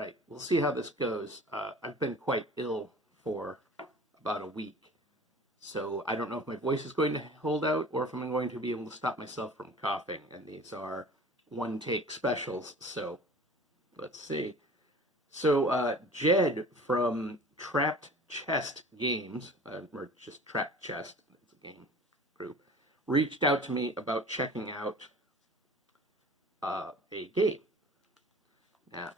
right, we'll see how this goes. I've been quite ill for about a week, so I don't know if my voice is going to hold out or if I'm going to be able to stop myself from coughing, and these are one-take specials, so let's see. So Jed from Trapped Chest Games, or just Trapped Chest, it's a game group, reached out to me about checking out a game. Now,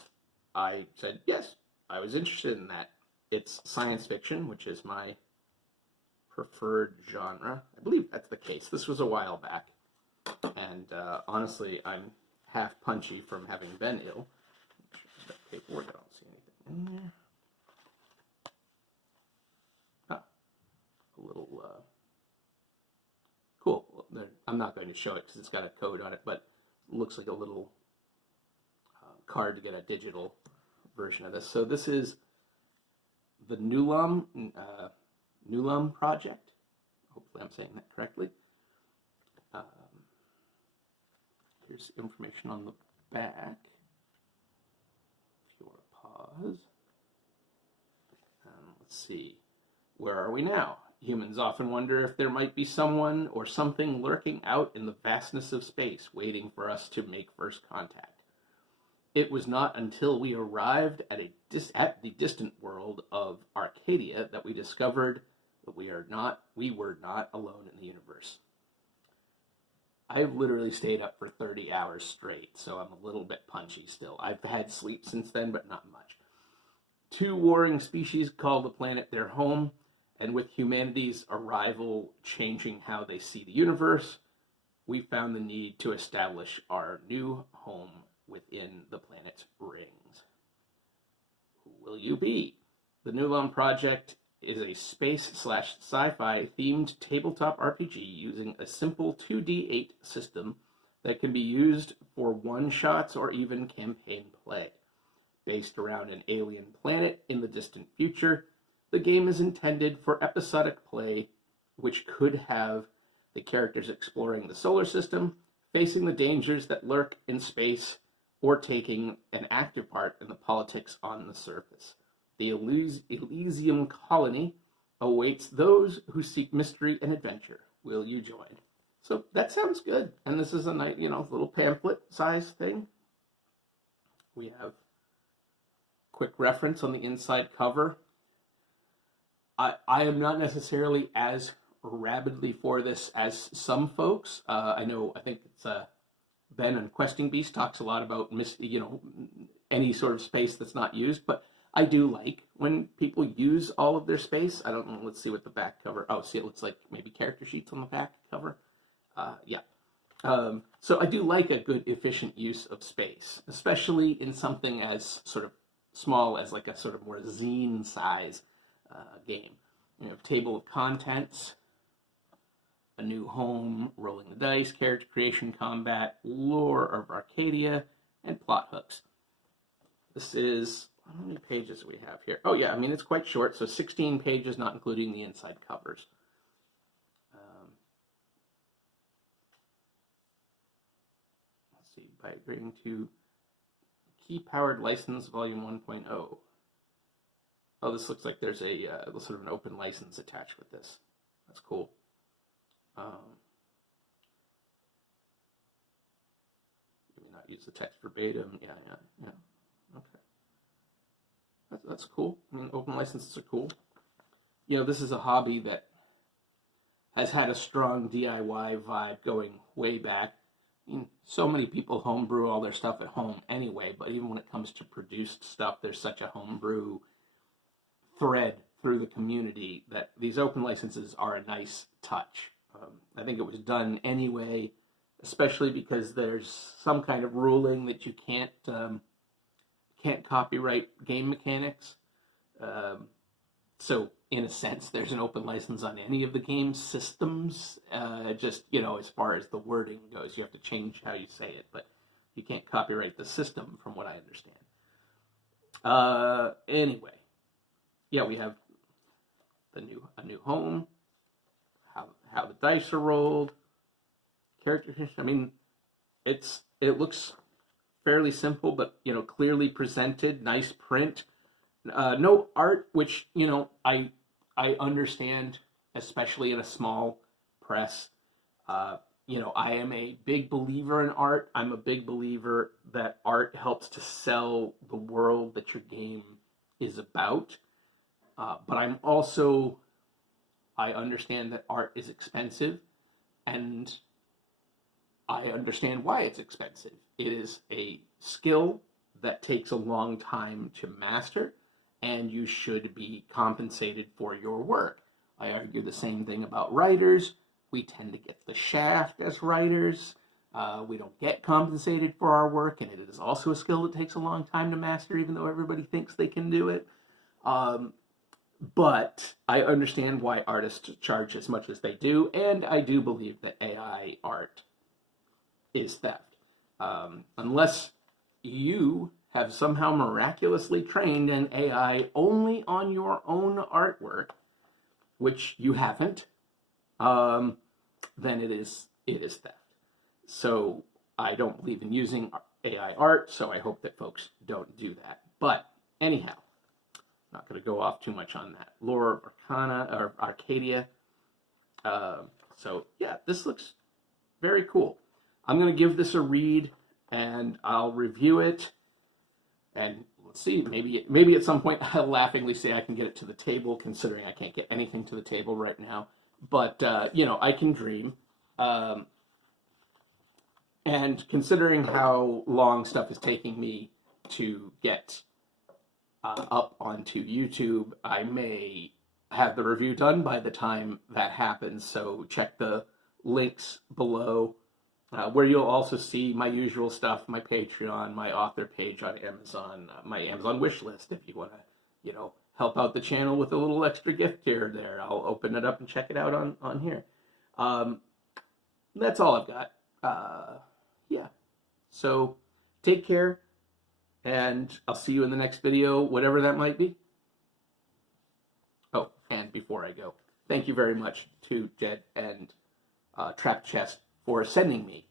I said yes, I was interested in that. It's science fiction, which is my preferred genre. I believe that's the case. This was a while back, and honestly, I'm half punchy from having been ill. That paperwork, I don't see anything in there. Ah, a little cool. I'm not going to show it because it's got a code on it, but it looks like a little card to get a digital version of this. So this is the Nullam Project. Hopefully I'm saying that correctly. Here's information on the back. If you want to pause. Let's see. Where are we now? Humans often wonder if there might be someone or something lurking out in the vastness of space, waiting for us to make first contact. It was not until we arrived at the distant world of Arcadia that we discovered that we were not alone in the universe. I've literally stayed up for 30 hours straight, so I'm a little bit punchy still. I've had sleep since then, but not much. Two warring species call the planet their home, and with humanity's arrival changing how they see the universe, we found the need to establish our new home within the planet's rings. Who will you be? The Nullam Project is a space/sci-fi themed tabletop RPG using a simple 2D8 system that can be used for one-shots or even campaign play. Based around an alien planet in the distant future, the game is intended for episodic play, which could have the characters exploring the solar system, facing the dangers that lurk in space, or taking an active part in the politics on the surface. The Elysium colony awaits those who seek mystery and adventure. Will you join? So that sounds good. And this is a nice, little pamphlet size thing. We have quick reference on the inside cover. I am not necessarily as rabidly for this as some folks. I think it's Ben on Questing Beast talks a lot about any sort of space that's not used, but I do like when people use all of their space. I don't know. Let's see what the back cover. Oh, see, it looks like maybe character sheets on the back cover. Yeah. So I do like a good, efficient use of space, especially in something as sort of small as like a sort of more zine size game. Table of contents, a new home, rolling the dice, character creation, combat, lore of Arcadia, and plot hooks. This is, how many pages do we have here? Oh yeah, it's quite short, so 16 pages, not including the inside covers. Let's see, by agreeing to Key-Powered License Volume 1.0. Oh, this looks like there's a sort of an open license attached with this. That's cool. Maybe not use the text verbatim. Yeah. Okay. That's cool. Open licenses are cool. This is a hobby that has had a strong DIY vibe going way back. So many people homebrew all their stuff at home anyway, but even when it comes to produced stuff, there's such a homebrew thread through the community that these open licenses are a nice touch. I think it was done anyway, especially because there's some kind of ruling that you can't copyright game mechanics. So in a sense, there's an open license on any of the game systems. Just as far as the wording goes, you have to change how you say it, but you can't copyright the system, from what I understand. Anyway, yeah, we have a new home. How the dice are rolled, character. It looks fairly simple, but clearly presented, nice print, no art, which I understand, especially in a small press. I am a big believer in art. I'm a big believer that art helps to sell the world that your game is about. But I understand that art is expensive, and I understand why it's expensive. It is a skill that takes a long time to master, and you should be compensated for your work. I argue the same thing about writers. We tend to get the shaft as writers. We don't get compensated for our work, and it is also a skill that takes a long time to master, even though everybody thinks they can do it. But I understand why artists charge as much as they do, and I do believe that AI art is theft. Unless you have somehow miraculously trained an AI only on your own artwork, which you haven't, then it is theft. So I don't believe in using AI art, so I hope that folks don't do that. But anyhow, not going to go off too much on that. Lore of Arcana, or Arcadia. So yeah, this looks very cool. I'm going to give this a read, and I'll review it. And let's see, maybe at some point I'll laughingly say I can get it to the table, considering I can't get anything to the table right now. But, I can dream. And considering how long stuff is taking me to get up onto YouTube, I may have the review done by the time that happens. So check the links below, where you'll also see my usual stuff, my Patreon, my author page on Amazon, my Amazon wish list if you want to, help out the channel with a little extra gift here or there. I'll open it up and check it out on here. That's all I've got. Yeah. So take care, and I'll see you in the next video, whatever that might be. Oh, and before I go, thank you very much to Jed and Trap Chest for sending me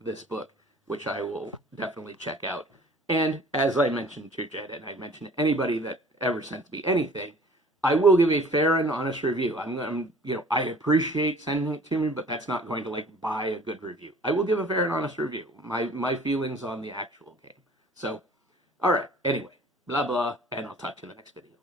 this book, which I will definitely check out. And as I mentioned to Jed, and I mentioned to anybody that ever sends me anything, I will give a fair and honest review. I appreciate sending it to me, but that's not going to buy a good review. I will give a fair and honest review. My feelings on the actual game. So, all right. Anyway, blah blah, and I'll talk to you in the next video.